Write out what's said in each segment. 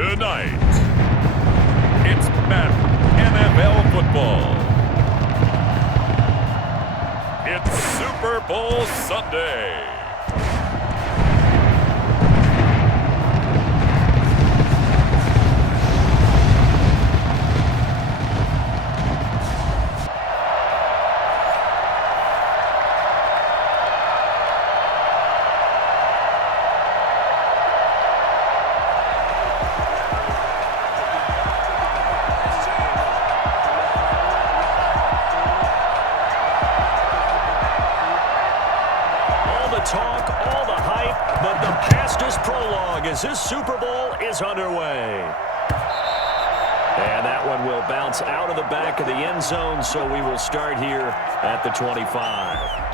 Tonight, it's Madden NFL football. It's Super Bowl Sunday. Talk, all the hype, but the past is prologue as this Super Bowl is underway. And that one will bounce out of the back of the end zone, so we will start here at the 25.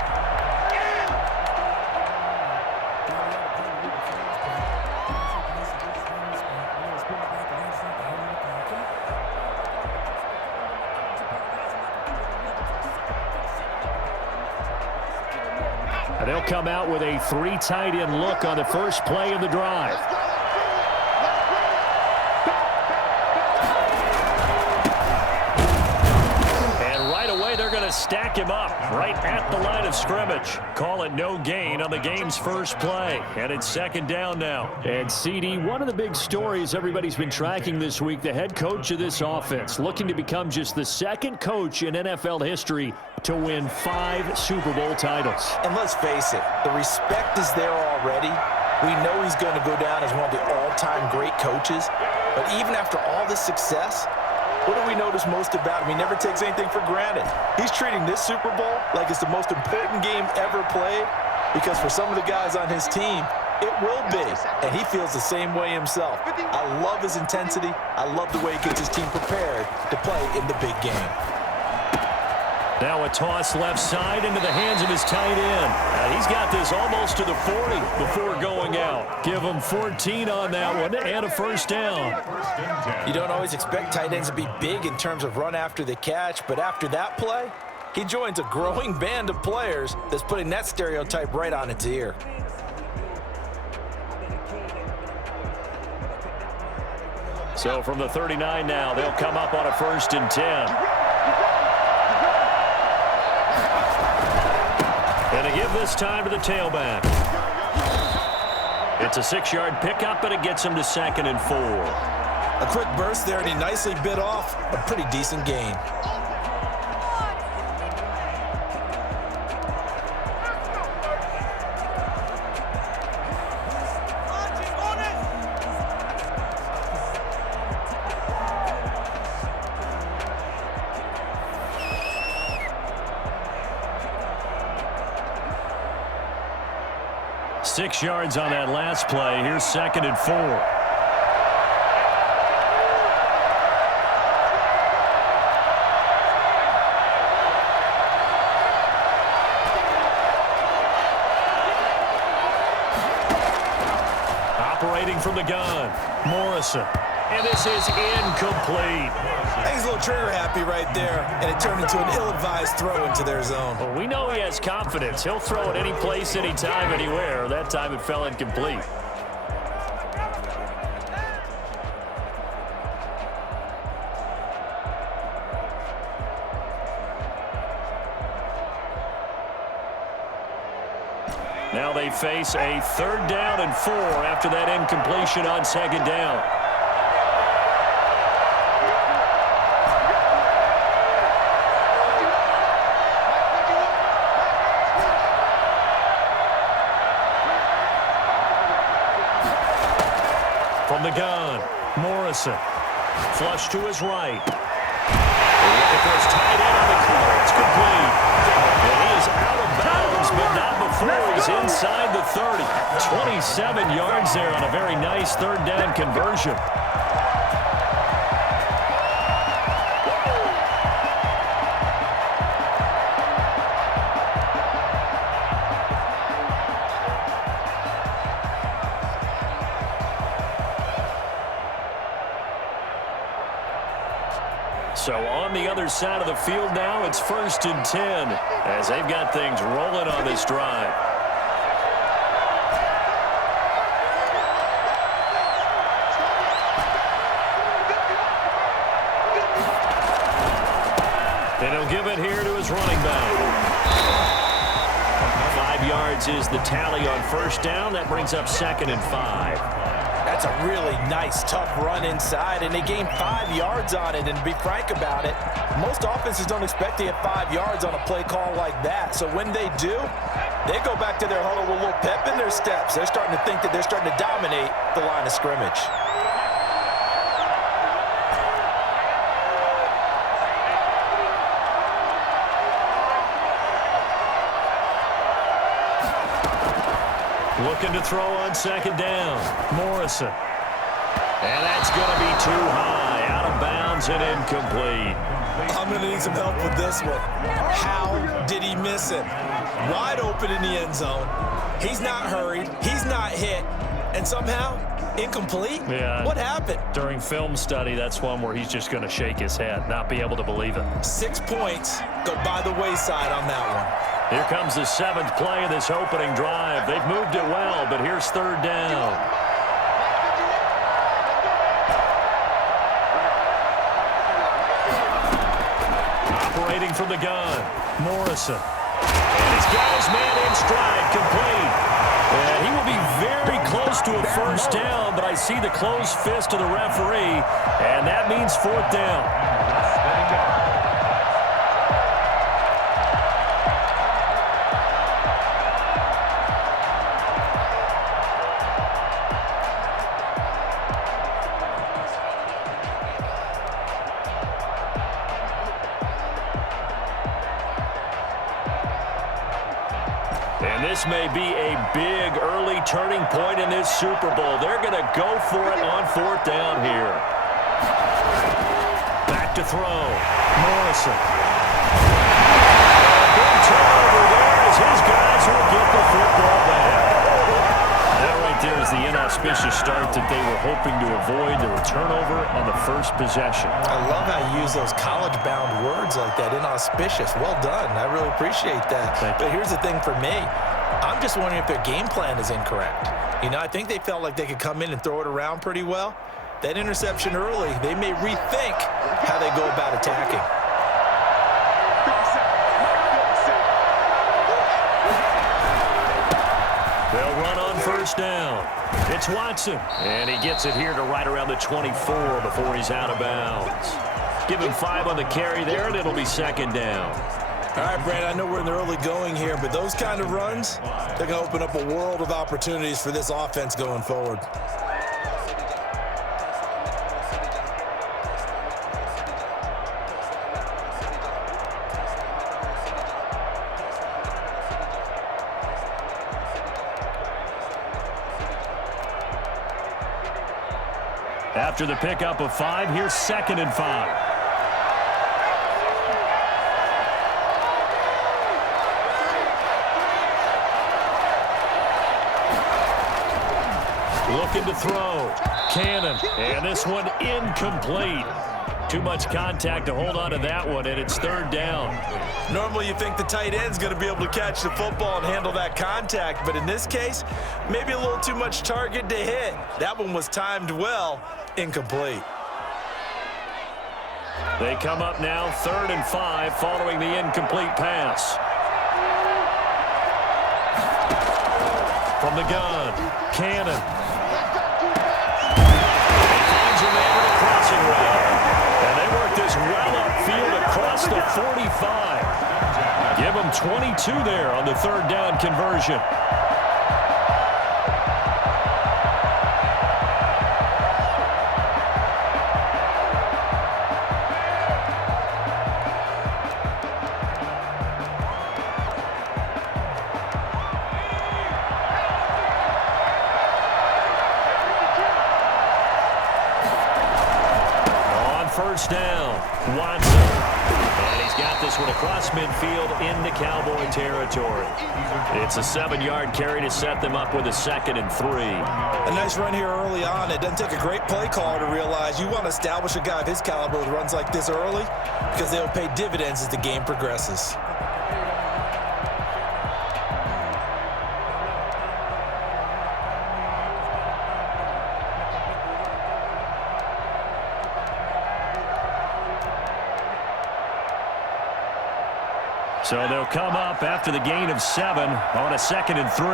They'll come out with a 3 tight end look on the first play of the drive. And right away, they're going to stack him up right at the line of scrimmage. Call it no gain on the game's first play. And it's second down now. And CD, one of the big stories everybody's been tracking this week, the head coach of this offense, looking to become just the second coach in NFL history to win 5 Super Bowl titles. And let's face it, the respect is there already. We know he's going to go down as one of the all-time great coaches. But even after all this success, what do we notice most about him? He never takes anything for granted. He's treating this Super Bowl like it's the most important game ever played, because for some of the guys on his team, it will be. And he feels the same way himself. I love his intensity. I love the way he gets his team prepared to play in the big game. Now a toss left side into the hands of his tight end. And he's got this almost to the 40 before going out. Give him 14 on that one and a first down. You don't always expect tight ends to be big in terms of run after the catch, but after that play, he joins a growing band of players that's putting that stereotype right on its ear. So from the 39 now, they'll come up on a 1st and 10. And to give this time to the tailback. It's a 6-yard pickup, and it gets him to 2nd and 4. A quick burst there, and he nicely bit off a pretty decent gain. Six yards on that last play. Here's 2nd and 4. Operating from the gun, Morrison. And this is incomplete. He's a little trigger happy right there, and it turned into an ill-advised throw into their zone. Well, we know he has confidence. He'll throw it any place, anytime, anywhere. That time it fell incomplete. Now they face a 3rd down and 4 after that incompletion on 2nd down. From the gun, Morrison. Flush to his right. Looking for his tight end on the corner. It's complete. And he is out of bounds, but not before he's inside the 30. 27 yards there on a very nice 3rd down conversion. So on the other side of the field now, it's 1st and 10 as they've got things rolling on this drive. And he'll give it here to his running back. 5 yards is the tally on first down. That brings up 2nd and 5. That's a really nice, tough run inside, and they gained 5 yards on it. And to be frank about it, most offenses don't expect to get 5 yards on a play call like that. So when they do, they go back to their huddle with a little pep in their steps. They're starting to think that they're starting to dominate the line of scrimmage. Looking to throw on 2nd down. Morrison. And that's going to be too high. Out of bounds and incomplete. I'm going to need some help with this one. How did he miss it? Wide open in the end zone. He's not hurried. He's not hit. And somehow, incomplete? Yeah. What happened? During film study, that's one where he's just going to shake his head, not be able to believe it. 6 points go by the wayside on that one. Here comes the 7th play of this opening drive. They've moved it well, but here's 3rd down. Operating from the gun, Morrison. And he's got his man in stride, complete. And he will be very close to a first down, but I see the closed fist of the referee, and that means 4th down. And this may be a big early turning point in this Super Bowl. They're going to go for it on 4th down here. Back to throw. Morrison. Big turnover there as his guys will get the football back. That right there is the inauspicious start that they were hoping to avoid. The turnover on the first possession. I love how you use those college-bound words like that, inauspicious. Well done. I really appreciate that. But here's the thing for me. I'm just wondering if their game plan is incorrect. You know, I think they felt like they could come in and throw it around pretty well. That interception early, they may rethink how they go about attacking. They'll run on first down. It's Watson, and he gets it here to right around the 24 before he's out of bounds. Give him 5 on the carry there, and it'll be 2nd down. All right, Brandon, I know we're in the early going here, but those kind of runs, they're going to open up a world of opportunities for this offense going forward. After the pickup of 5, here's 2nd and 5. Looking to throw. Cannon. And this one incomplete. Too much contact to hold on to that one, and it's 3rd down. Normally you think the tight end's going to be able to catch the football and handle that contact, but in this case, maybe a little too much target to hit. That one was timed well, incomplete. They come up now 3rd and 5 following the incomplete pass. From the gun, Cannon. Finds a man with a crossing route. And they work this well upfield across the 45. Give them 22 there on the 3rd down conversion. First down, Watson. And he's got this one across midfield into Cowboy territory. It's a 7-yard carry to set them up with a 2nd and 3. A nice run here early on. It doesn't take a great play caller to realize you want to establish a guy of his caliber with runs like this early because they'll pay dividends as the game progresses. So they'll come up after the gain of 7 on a 2nd and 3.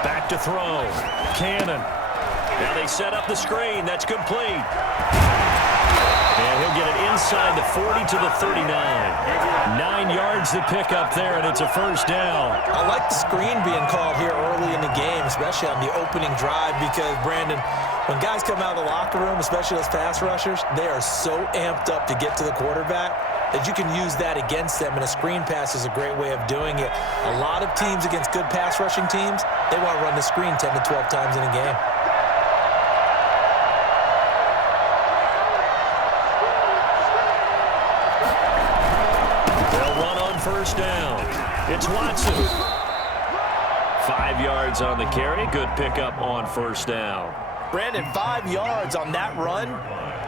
Back to throw. Cannon. Now they set up the screen. That's complete. And he'll get it inside the 40 to the 39. 9 yards to pick up there, and it's a first down. I like the screen being called here early in the game, especially on the opening drive, because, Brandon, when guys come out of the locker room, especially those pass rushers, they are so amped up to get to the quarterback that you can use that against them, and a screen pass is a great way of doing it. A lot of teams against good pass rushing teams, they want to run the screen 10 to 12 times in a game. First down. It's Watson. 5 yards on the carry. Good pickup on first down. Brandon, 5 yards on that run.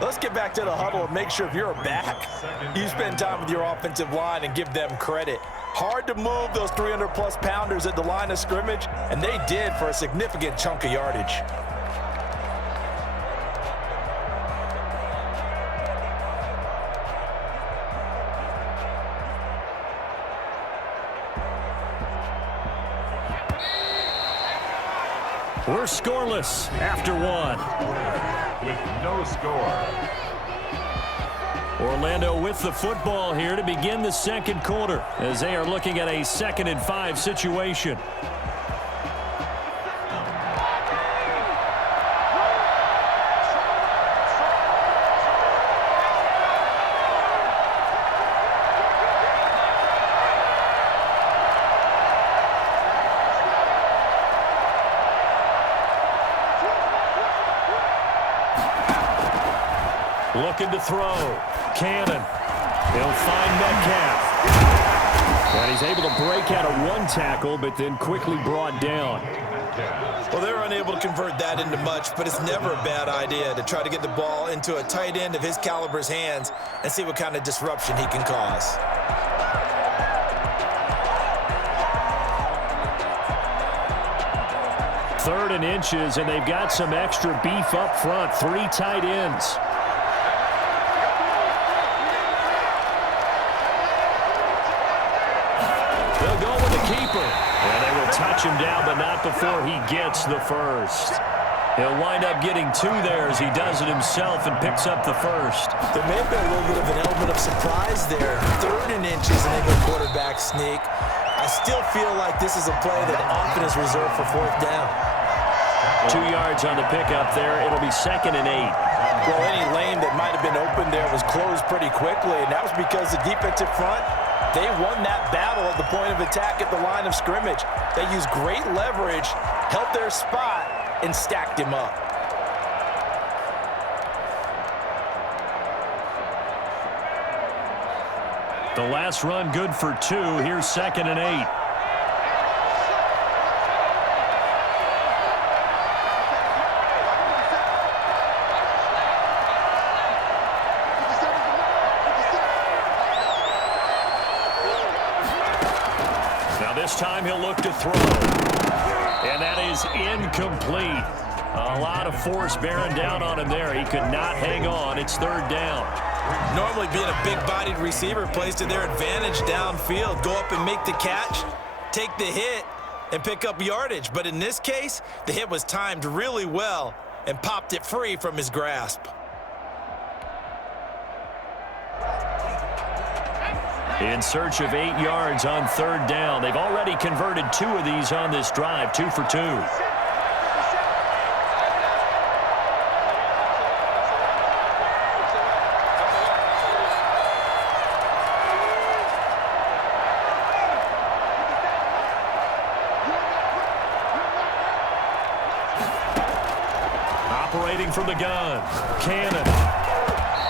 Let's get back to the huddle and make sure if you're a back, you spend time with your offensive line and give them credit. Hard to move those 300-plus pounders at the line of scrimmage, and they did for a significant chunk of yardage. We're scoreless after 1. With no score. Orlando with the football here to begin the second quarter as they are looking at a 2nd and 5 situation. Looking to throw. Cannon. He'll find Metcalf. And he's able to break out of 1 tackle, but then quickly brought down. Well, they're unable to convert that into much, but it's never a bad idea to try to get the ball into a tight end of his caliber's hands and see what kind of disruption he can cause. Third and inches, and they've got some extra beef up front. 3 tight ends. They'll go with the keeper. And they will touch him down, but not before he gets the first. He'll wind up getting 2 there as he does it himself and picks up the first. There may have been a little bit of an element of surprise there. 3rd and inches and a quarterback sneak. I still feel like this is a play that often is reserved for 4th down. 2 yards on the pickup there. It'll be 2nd and 8. Well, any lane that might have been open there was closed pretty quickly, and that was because the defensive front, they won that battle at the point of attack at the line of scrimmage. They used great leverage, held their spot, and stacked him up. The last run good for 2. Here's 2nd and 8. This time he'll look to throw. And that is incomplete. A lot of force bearing down on him there. He could not hang on. It's 3rd down. Normally being a big-bodied receiver plays to their advantage downfield. Go up and make the catch, take the hit, and pick up yardage. But in this case, the hit was timed really well and popped it free from his grasp. In search of 8 yards on 3rd down. They've already converted 2 of these on this drive, 2 for 2. Operating from the gun, Cannon.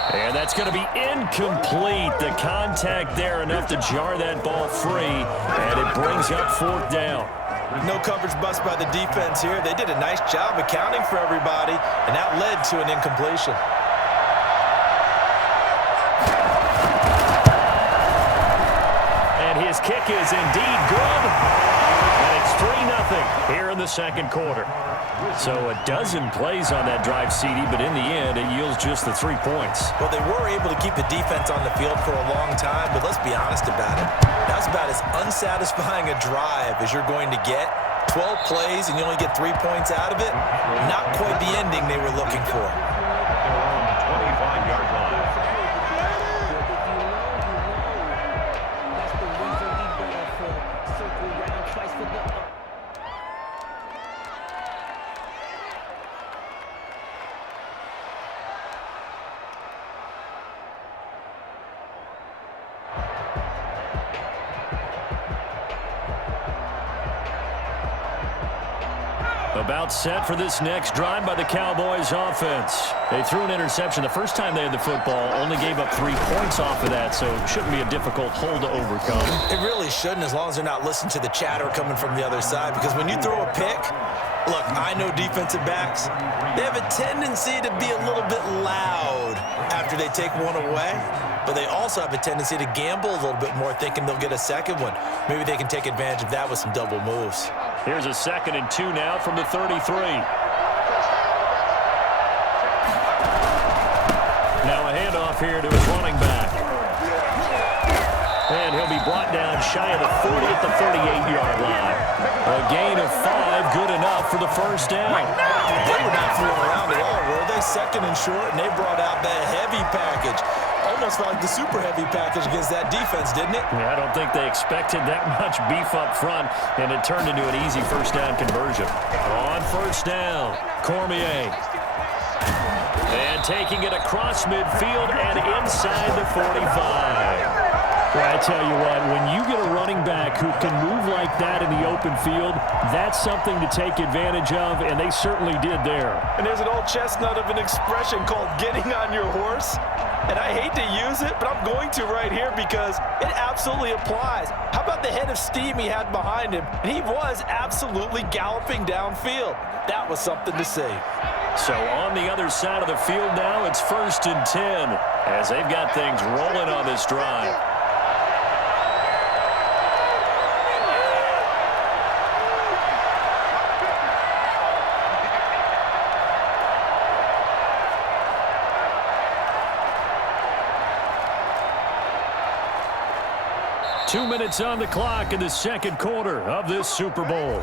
And that's going to be incomplete. The contact there enough to jar that ball free, and it brings up 4th down. No coverage bust by the defense here. They did a nice job accounting for everybody, and that led to an incompletion. And his kick is indeed good, and it's 3-0 here in the second quarter. So a dozen plays on that drive, CD, but in the end, it yields just the 3 points. Well, they were able to keep the defense on the field for a long time, but let's be honest about it. That's about as unsatisfying a drive as you're going to get. 12 plays and you only get 3 points out of it. Not quite the ending they were looking for. They're on the 25-yard line. About set for this next drive by the Cowboys offense. They threw an interception the first time they had the football, only gave up 3 points off of that, so it shouldn't be a difficult hole to overcome. It really shouldn't, as long as they're not listening to the chatter coming from the other side, because when you throw a pick, look, I know defensive backs, they have a tendency to be a little bit loud after they take one away, but they also have a tendency to gamble a little bit more, thinking they'll get a second one. Maybe they can take advantage of that with some double moves. Here's a 2nd and 2 now from the 33. Now a handoff here to his running back. And he'll be brought down shy of the 40 at the 38-yard line. A gain of 5, good enough for the first down. They were not fooling around at all, were they? 2nd and short, and they brought out that heavy package. Almost felt like the super heavy package against that defense, didn't it? Yeah, I don't think they expected that much beef up front, and it turned into an easy first down conversion. On first down, Cormier. And taking it across midfield and inside the 45. Well, I tell you what, when you get a running back who can move like that in the open field, that's something to take advantage of, and they certainly did there. And there's an old chestnut of an expression called getting on your horse. And I hate to use it, but I'm going to right here because it absolutely applies. How about the head of steam he had behind him? And he was absolutely galloping downfield. That was something to see. So on the other side of the field now, it's 1st and 10 as they've got things rolling on this drive. Two minutes on the clock in the second quarter of this Super Bowl.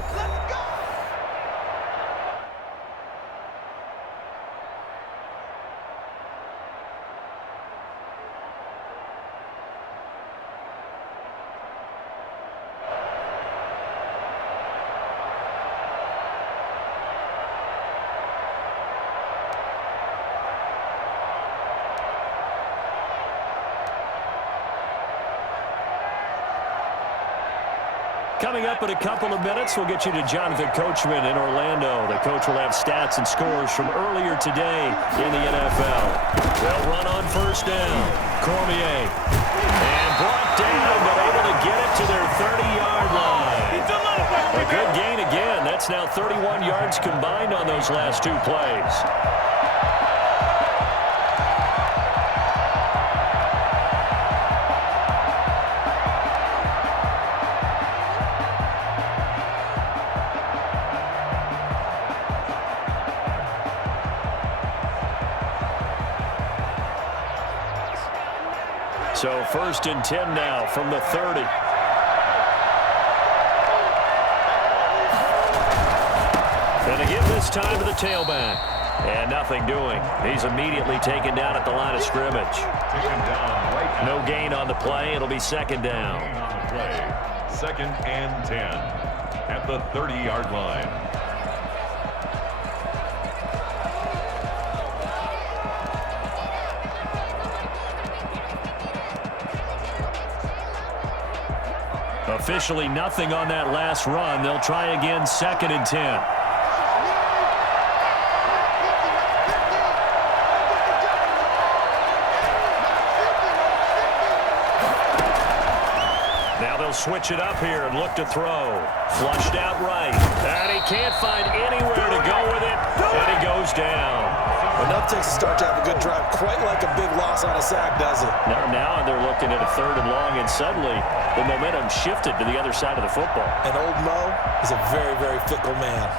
Coming up in a couple of minutes, we'll get you to Jonathan Coachman in Orlando. The coach will have stats and scores from earlier today in the NFL. They'll run on first down. Cormier. And brought down, but able to get it to their 30-yard line. A good gain again. That's now 31 yards combined on those last 2 plays. So 1st and 10 now from the 30. And again this time to the tailback. And nothing doing. He's immediately taken down at the line of scrimmage. No gain on the play. It'll be 2nd down. 2nd and 10 at the 30-yard line. Officially nothing on that last run. They'll try again 2nd and 10. Now they'll switch it up here and look to throw. Flushed out right. And he can't find anywhere to go with it. And he goes down. Enough takes a start to have a good drive. Quite like a big loss on a sack, does it? Now they're looking at a 3rd and long, and suddenly the momentum shifted to the other side of the football. And old Mo is a very, very fickle man.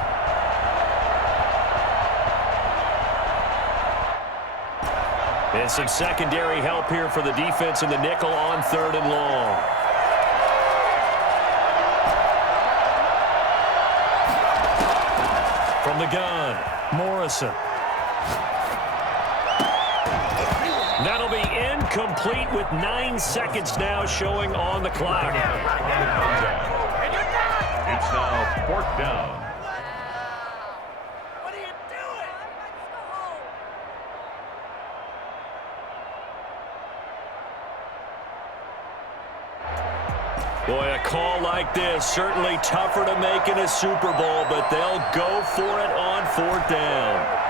And some secondary help here for the defense in the nickel on 3rd and long. From the gun, Morrison. That'll be incomplete with 9 seconds now showing on the clock. It's now 4th down. What are you doing? Boy, a call like this, certainly tougher to make in a Super Bowl, but they'll go for it on 4th down.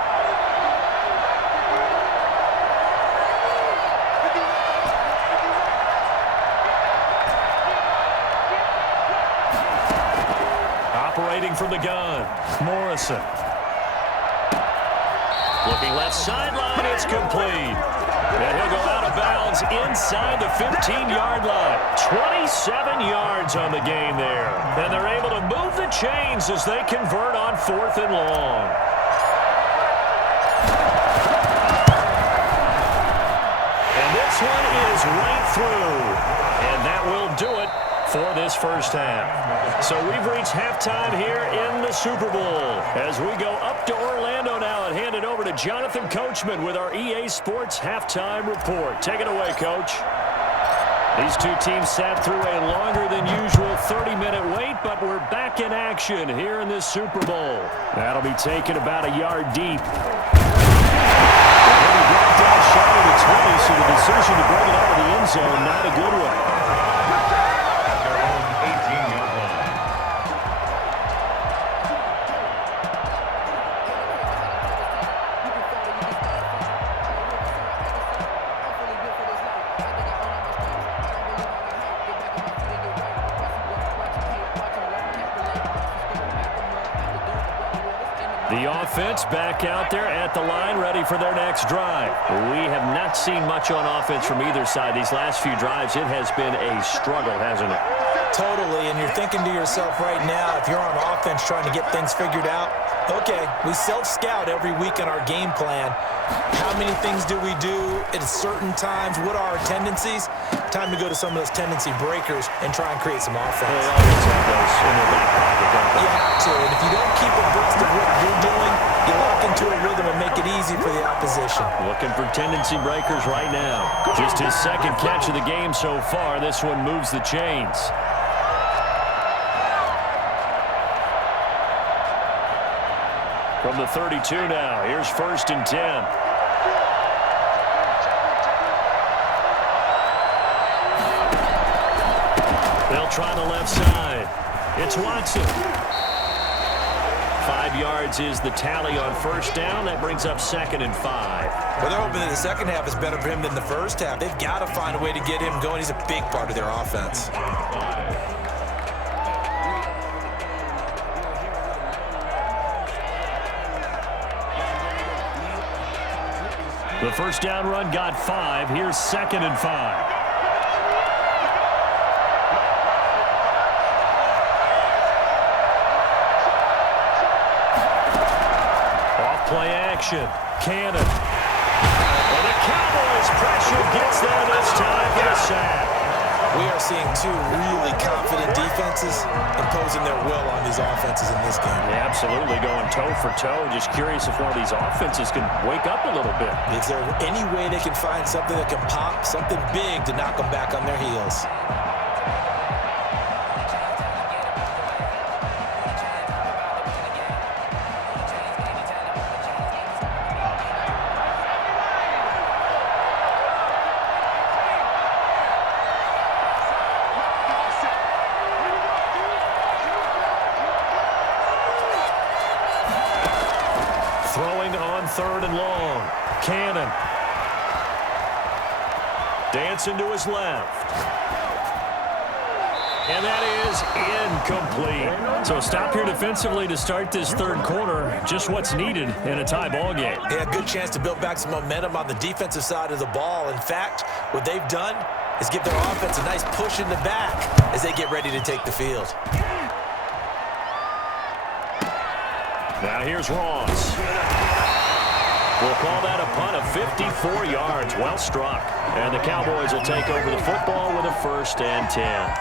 Operating from the gun, Morrison. Looking left sideline, it's complete. And he'll go out of bounds inside the 15-yard line. 27 yards on the game there. And they're able to move the chains as they convert on 4th and long. And this one is right through. And that will do it for this first half. So we've reached halftime here in the Super Bowl. As we go up to Orlando now and hand it over to Jonathan Coachman with our EA Sports Halftime Report. Take it away, Coach. These two teams sat through a longer than usual 30-minute wait, but we're back in action here in this Super Bowl. That'll be taken about a yard deep. He'll be brought down shy of the 20, so the decision to bring it out of the end zone, not a good one. The offense back out there at the line, ready for their next drive. We have not seen much on offense from either side these last few drives. It has been a struggle, hasn't it? Totally, and you're thinking to yourself right now, if you're on offense trying to get things figured out, okay, we self-scout every week in our game plan. How many things do we do at certain times? What are our tendencies? Time to go to some of those tendency breakers and try and create some offense. They always have those in their back pocket, don't they? You have to, and if you don't keep abreast of what you're doing, you lock into a rhythm and make it easy for the opposition. Looking for tendency breakers right now. Just his second catch of the game so far. This one moves the chains. From the 32 now, here's 1st and 10. They'll try the left side. It's Watson. 5 yards is the tally on 1st down. That brings up 2nd and 5. Well, they're hoping that the second half is better for him than the first half. They've got to find a way to get him going. He's a big part of their offense. The first down run got 5. Here's 2nd and 5. Off play action. Cannon. And the Cowboys pressure gets there this time for the sack. We are seeing two really confident defenses imposing their will on these offenses in this game. Yeah, absolutely, going toe for toe. Just curious if one of these offenses can wake up a little bit. Is there any way they can find something that can pop, something big to knock them back on their heels? Throwing on 3rd and long. Cannon. Dancing to his left. And that is incomplete. So a stop here defensively to start this 3rd quarter. Just what's needed in a tie ball game. They had a good chance to build back some momentum on the defensive side of the ball. In fact, what they've done is give their offense a nice push in the back as they get ready to take the field. Now here's Ross. We'll call that a punt of 54 yards. Well struck. And the Cowboys will take over the football with a 1st and 10.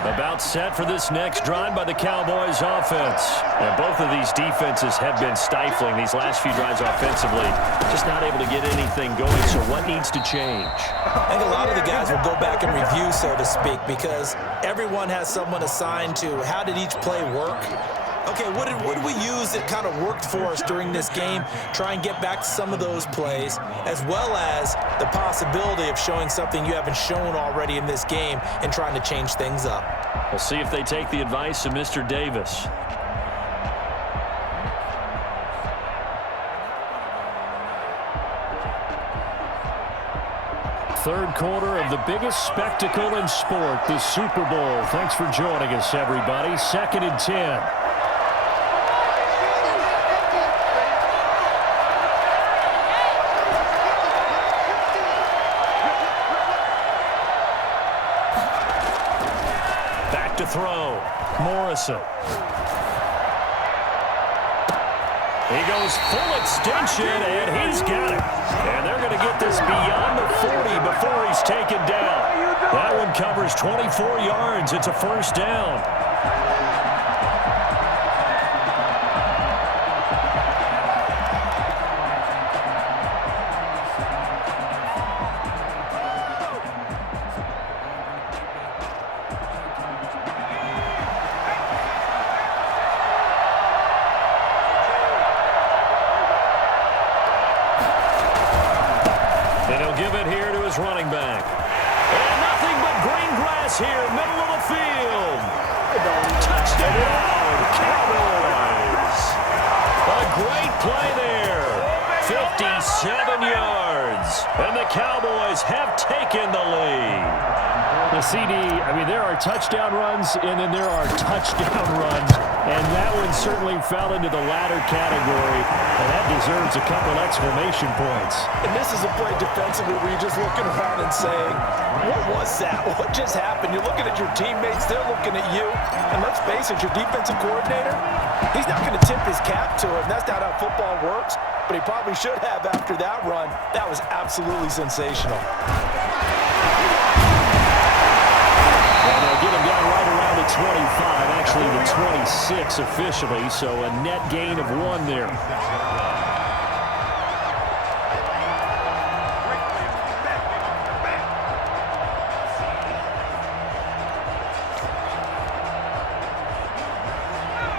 About set for this next drive by the Cowboys offense. And both of these defenses have been stifling these last few drives offensively. Just not able to get anything going, so what needs to change? I think a lot of the guys will go back and review, so to speak, because everyone has someone assigned to how did each play work. Okay, what did we use that kind of worked for us during this game? Try and get back to some of those plays, as well as the possibility of showing something you haven't shown already in this game and trying to change things up. We'll see if they take the advice of Mr. Davis. Third quarter of the biggest spectacle in sport, the Super Bowl. Thanks for joining us, everybody. 2nd and 10. To throw. Morrison. He goes full extension, and he's got it. And they're going to get this beyond the 40 before he's taken down. That one covers 24 yards. It's a 1st down. Give it here to his running back. And nothing but green grass here, middle of the field. Touchdown, Cowboys. A great play there. 57 yards. And the Cowboys have taken the lead. The CD, I mean, there are touchdown runs, and then there are touchdown runs. And that one certainly fell into the latter category, and that deserves a couple exclamation points. And this is a play defensively where you're just looking around and saying, what was that? What just happened? You're looking at your teammates, they're looking at you. And let's face it, your defensive coordinator, he's not going to tip his cap to it. That's not how football works, but he probably should have after that run. That was absolutely sensational. And they'll get him down right around the 25, actually the 26 officially, so a net gain of 1 there.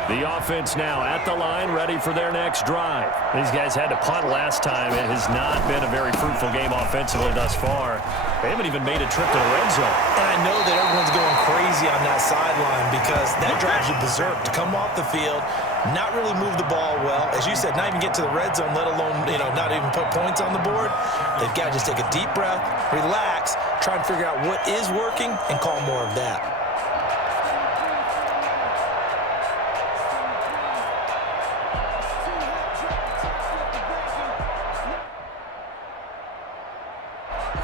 The offense now at the line, ready for their next drive. These guys had to punt last time. It has not been a very fruitful game offensively thus far. They haven't even made a trip to the red zone. And I know that everyone's going crazy on that sideline because that drives you berserk to come off the field, not really move the ball well. As you said, not even get to the red zone, let alone, not even put points on the board. They've got to just take a deep breath, relax, try and figure out what is working, and call more of that.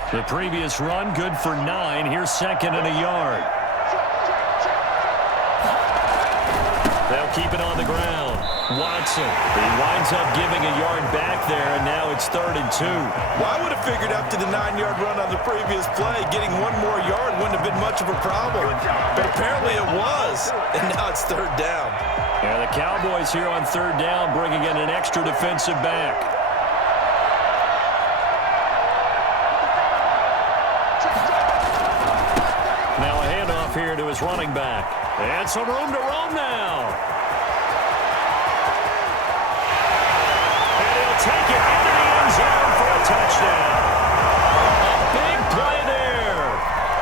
The previous run, good for 9. Here's 2nd and a yard. They'll keep it on the ground. Watson. He winds up giving a yard back there, and now it's 3rd and 2. Well, I would have figured after the 9-yard run on the previous play, getting 1 more yard wouldn't have been much of a problem. But apparently it was, and now it's 3rd down. Yeah, the Cowboys here on 3rd down, bringing in an extra defensive back. Here to his running back. And some room to roam now. And he'll take it into the end zone for a touchdown. A big play there.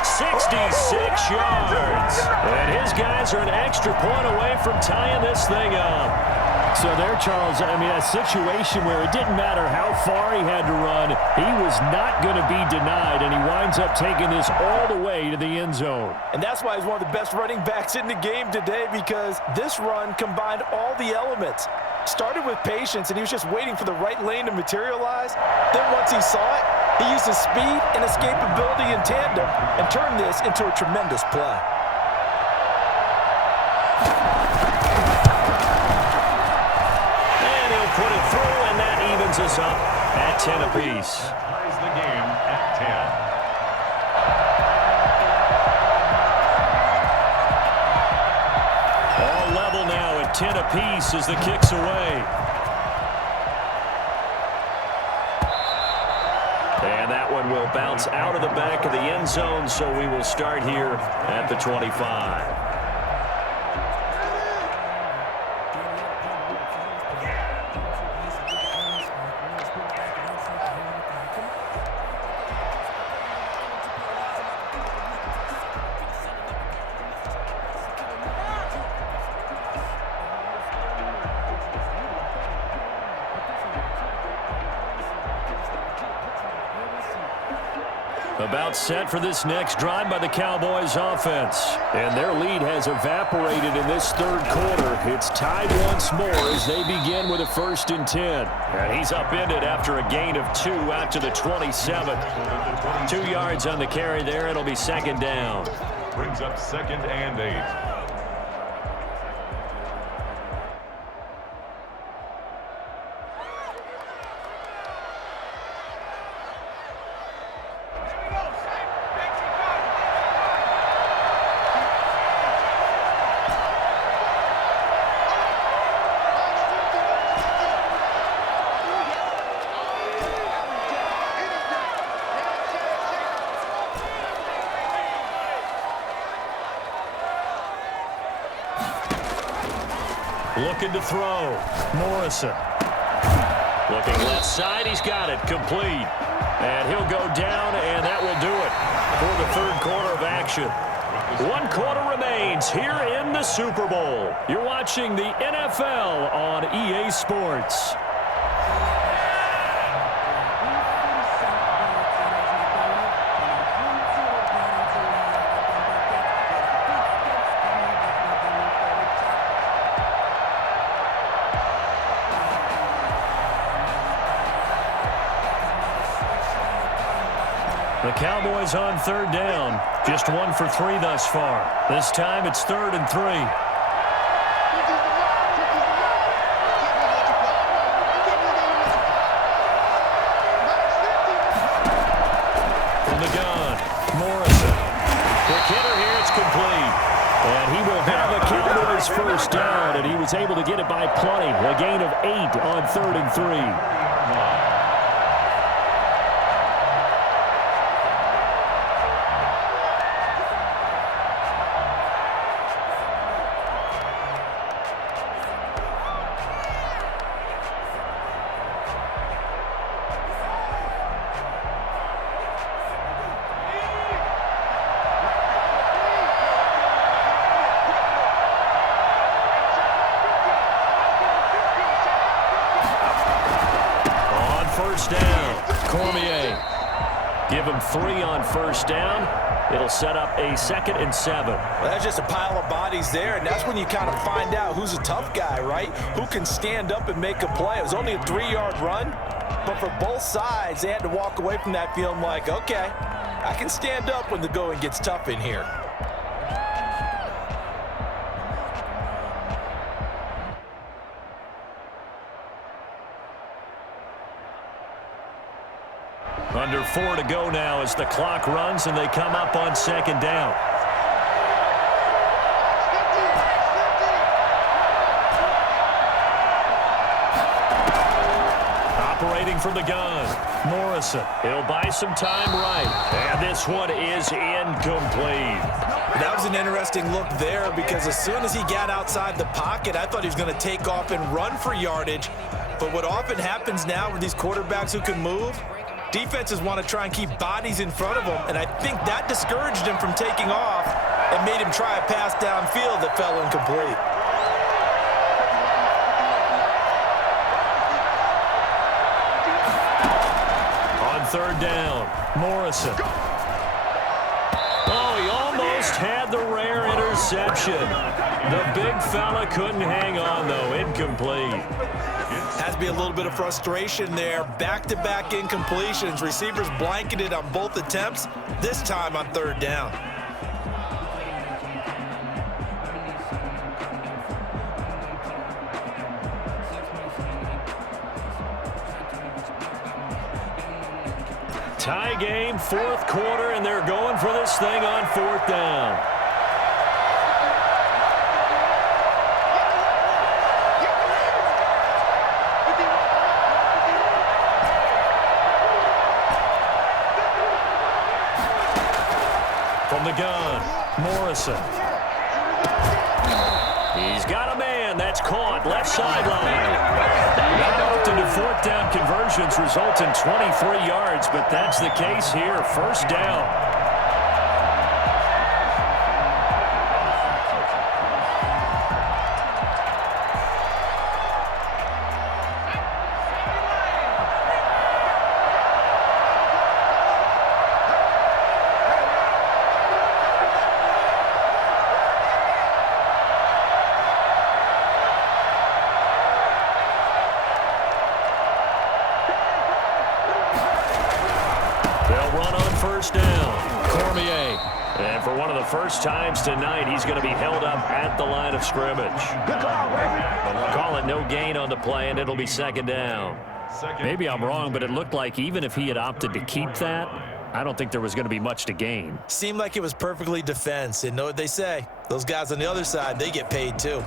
66 yards. And his guys are an extra point away from tying this thing up. So there, Charles, I mean, a situation where it didn't matter how far he had to run, he was not going to be denied, and he winds up taking this all the way to the end zone. And that's why he's one of the best running backs in the game today, because this run combined all the elements. Started with patience, and he was just waiting for the right lane to materialize. Then once he saw it, He uses speed and escapability in tandem and turned this into a tremendous play. And he'll put it through, and that evens us up at 10 apiece. Ties the game at 10. All level now at 10 apiece as the kick's away. And that one will bounce out of the back of the end zone, so we will start here at the 25. About set for this next drive by the Cowboys offense. And their lead has evaporated in this third quarter. It's tied once more as they begin with a 1st and 10. And he's upended after a gain of 2 out to the 27. 2 yards on the carry there. It'll be 2nd down. Brings up 2nd and 8. Looking to throw. Morrison. Looking left side. He's got it. Complete. And he'll go down, and that will do it for the third quarter of action. 1 quarter remains here in the Super Bowl. You're watching the NFL on EA Sports. The Cowboys on 3rd down. Just 1 for 3 thus far. This time it's 3rd and 3. From the gun, Morrison. Quick hitter here, it's complete. And he will have a Cowboys 1st down, and he was able to get it by plenty. A gain of 8 on 3rd and 3. Down. Cormier. Give him 3 on 1st down. It'll set up a 2nd and 7. Well, that's just a pile of bodies there, and that's when you kind of find out who's a tough guy, right? Who can stand up and make a play. It was only a 3-yard run, but for both sides, they had to walk away from that feeling like, okay, I can stand up when the going gets tough in here. Under 4 to go now as the clock runs and they come up on 2nd down. Operating from the gun, Morrison. He'll buy some time right. And this one is incomplete. That was an interesting look there because as soon as he got outside the pocket, I thought he was going to take off and run for yardage. But what often happens now with these quarterbacks who can move, defenses want to try and keep bodies in front of them, and I think that discouraged him from taking off and made him try a pass downfield that fell incomplete. On 3rd down, Morrison. Oh, he almost had the rare interception. The big fella couldn't hang on, though. Incomplete. seconds. Has to be a little bit of frustration there. Back-to-back incompletions. Receivers blanketed on both attempts, this time on third down. Tie game, fourth quarter, and they're going for this thing on fourth down. From the gun, Morrison. He's got a man. That's caught. Left sideline. Not often do fourth down conversions result in 23 yards, but that's the case here. First down. And for one of the first times tonight, he's going to be held up at the line of scrimmage. Call it no gain on the play, and it'll be second down. Maybe I'm wrong, but it looked like even if he had opted to keep that, I don't think there was going to be much to gain. Seemed like it was perfectly defense. And know what they say? Those guys on the other side, they get paid too.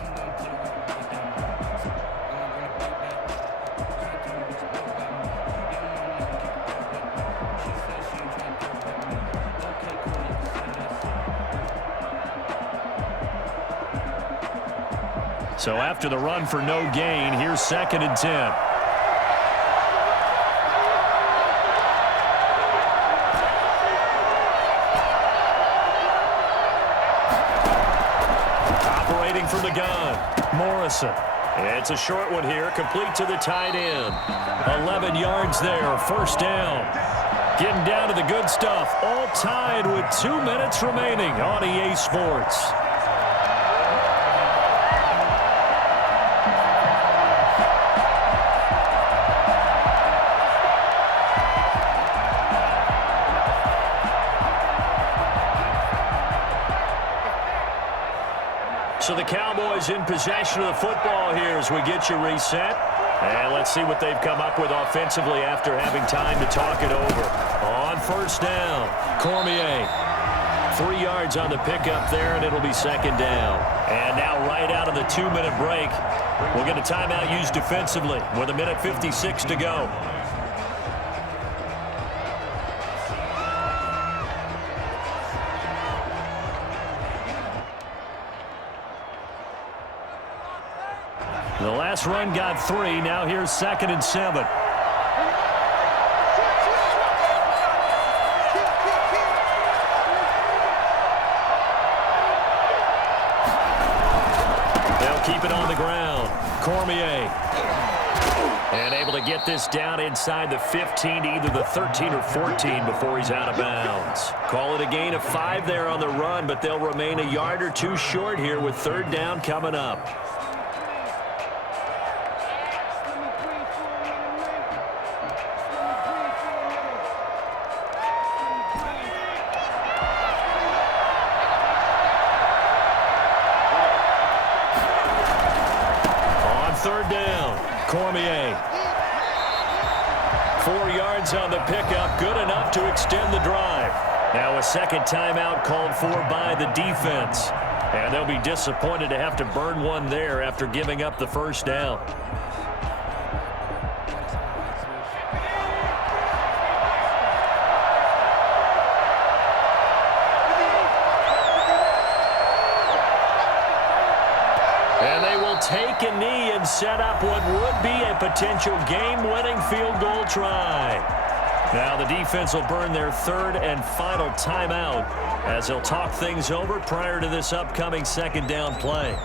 So after the run for no gain, here's 2nd and 10. Operating from the gun, Morrison. It's a short one here, complete to the tight end. 11 yards there, first down. Getting down to the good stuff, all tied with 2 minutes remaining on EA Sports. So the Cowboys in possession of the football here as we get you reset. And let's see what they've come up with offensively after having time to talk it over. On first down, Cormier. 3 yards on the pickup there, and it'll be second down. And now right out of the 2-minute break, we'll get a timeout used defensively with 1:56 to go. The last run got 3. Now here's 2nd and 7. They'll keep it on the ground. Cormier. And able to get this down inside the 15 to either the 13 or 14 before he's out of bounds. Call it a gain of 5 there on the run, but they'll remain a yard or two short here with third down coming up. Third down, Cormier. 4 yards on the pickup, good enough to extend the drive. Now a second timeout called for by the defense. And they'll be disappointed to have to burn one there after giving up the first down. And they will take a knee and set up what would be a potential game-winning field goal try. Now the defense will burn their third and final timeout as they'll talk things over prior to this upcoming second down play.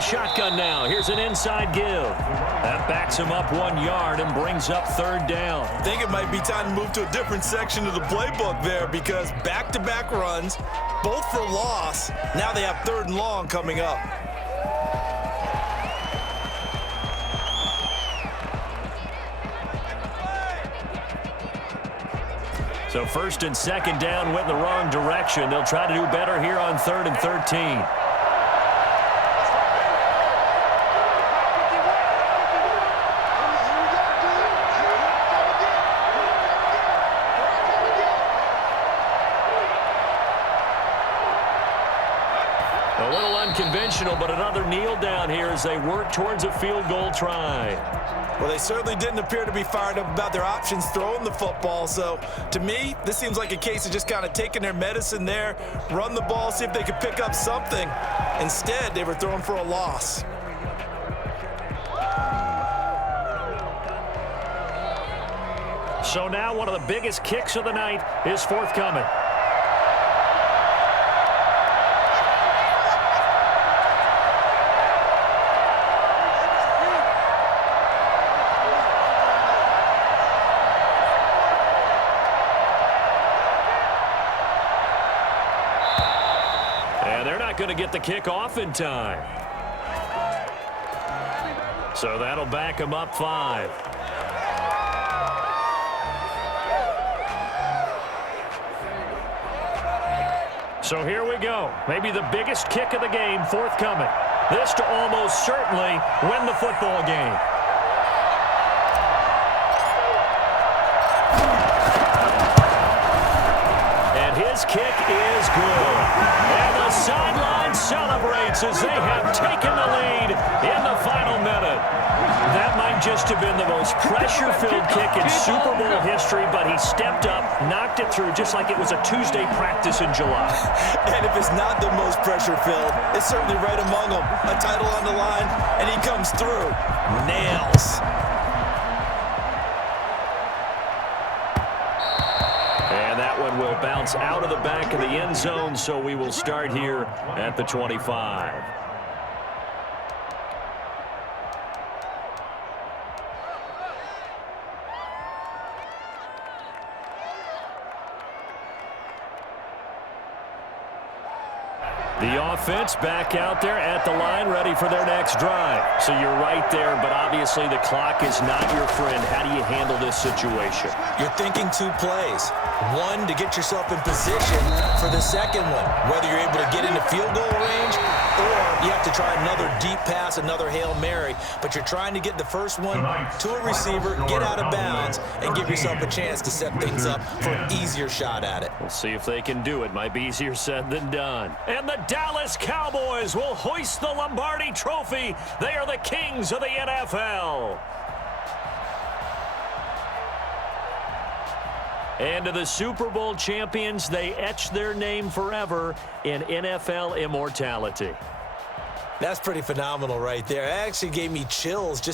the shotgun now. Here's an inside give. That backs him up 1 yard and brings up third down. I think it might be time to move to a different section of the playbook there because back-to-back runs, both for loss. Now they have 3rd and long coming up. So 1st and 2nd down went in the wrong direction. They'll try to do better here on 3rd and 13. A little unconventional, but another kneel down here as they work towards a field goal try. Well, they certainly didn't appear to be fired up about their options throwing the football. So, to me, this seems like a case of just kind of taking their medicine there, run the ball, see if they could pick up something. Instead, they were throwing for a loss. So now one of the biggest kicks of the night is forthcoming. Going to get the kick off in time. So that'll back him up 5. So here we go. Maybe the biggest kick of the game forthcoming. This to almost certainly win the football game. And his kick is good. And the sideline celebrates as they have taken the lead in the final minute. That might just have been the most pressure-filled kick in Super Bowl history, but he stepped up, knocked it through just like it was a Tuesday practice in July. And if it's not the most pressure-filled, it's certainly right among them. A title on the line, and he comes through. Nails. Will bounce out of the back of the end zone, so we will start here at the 25. The offense back out there at the line, ready for their next drive. So you're right there, but obviously the clock is not your friend. How do you handle this situation? You're thinking 2 plays. One, to get yourself in position for the second one, whether you're able to get into field goal range or you have to try another deep pass, another Hail Mary. But you're trying to get the first one to a receiver, get out of bounds, and give yourself a chance to set things up for an easier shot at it. We'll see if they can do it. Might be easier said than done. And the Dallas Cowboys will hoist the Lombardi Trophy. They are the kings of the NFL. And to the Super Bowl champions, they etch their name forever in NFL immortality. That's pretty phenomenal right there. It actually gave me chills just